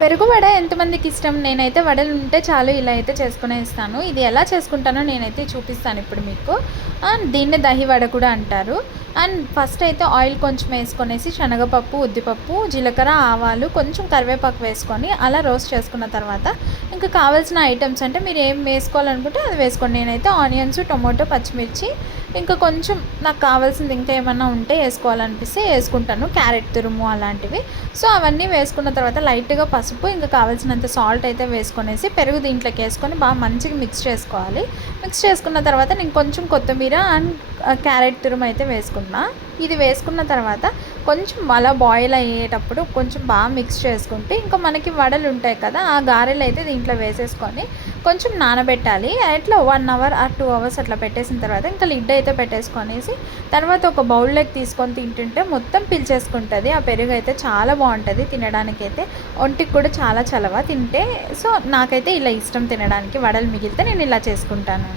పెరుగు వడ ఎంతమందికి ఇష్టం? నేనైతే వడలు ఉంటే చాలు ఇలా అయితే చేసుకునేస్తాను. ఇది ఎలా చేసుకుంటానో నేనైతే చూపిస్తాను ఇప్పుడు మీకు. దీన్నే దహి వడ కూడా అంటారు. ఫస్ట్ అయితే ఆయిల్ కొంచెం వేసుకొనేసి శనగపప్పు, ఉద్దిపప్పు, జీలకర్ర, ఆవాలు, కొంచెం కరివేపాకు వేసుకొని అలా రోస్ట్ చేసుకున్న తర్వాత ఇంకా కావాల్సిన ఐటమ్స్ అంటే మీరు ఏం వేసుకోవాలనుకుంటే అది వేసుకోండి. నేనైతే ఆనియన్స్, టొమాటో, పచ్చిమిర్చి, ఇంకా కొంచెం నాకు కావాల్సింది ఇంకా ఏమన్నా ఉంటే వేసుకోవాలనిపిస్తే వేసుకుంటాను. క్యారెట్ తురుము అలాంటివి. సో అవన్నీ వేసుకున్న తర్వాత లైట్గా పసుపు, ఇంకా కావాల్సినంత సాల్ట్ అయితే వేసుకొనేసి పెరుగు దీంట్లోకి వేసుకొని బాగా మంచిగా మిక్స్ చేసుకోవాలి. మిక్స్ చేసుకున్న తర్వాత నేను కొంచెం కొత్తిమీర అండ్ క్యారెట్ తురుము అయితే వేసుకున్నా. ఇది వేసుకున్న తర్వాత కొంచెం అలా బాయిల్ అయ్యేటప్పుడు కొంచెం బాగా మిక్స్ చేసుకుంటే ఇంకా మనకి వడలు ఉంటాయి కదా, ఆ గారెలు అయితే దీంట్లో వేసేసుకొని కొంచెం నానబెట్టాలి. అట్లా 1 అవర్ ఆర్ 2 అవర్స్ అట్లా పెట్టేసిన తర్వాత ఇంకా లిడ్ అయితే పెట్టేసుకొనేసి తర్వాత ఒక బౌల్లోకి తీసుకొని తింటుంటే మొత్తం పీల్చేసుకుంటుంది. ఆ పెరుగు అయితే చాలా బాగుంటుంది తినడానికైతే. ఒంటికి కూడా చాలా చలవ తింటే. సో నాకైతే ఇలా ఇష్టం తినడానికి. వడలు మిగిలితే నేను ఇలా చేసుకుంటాను.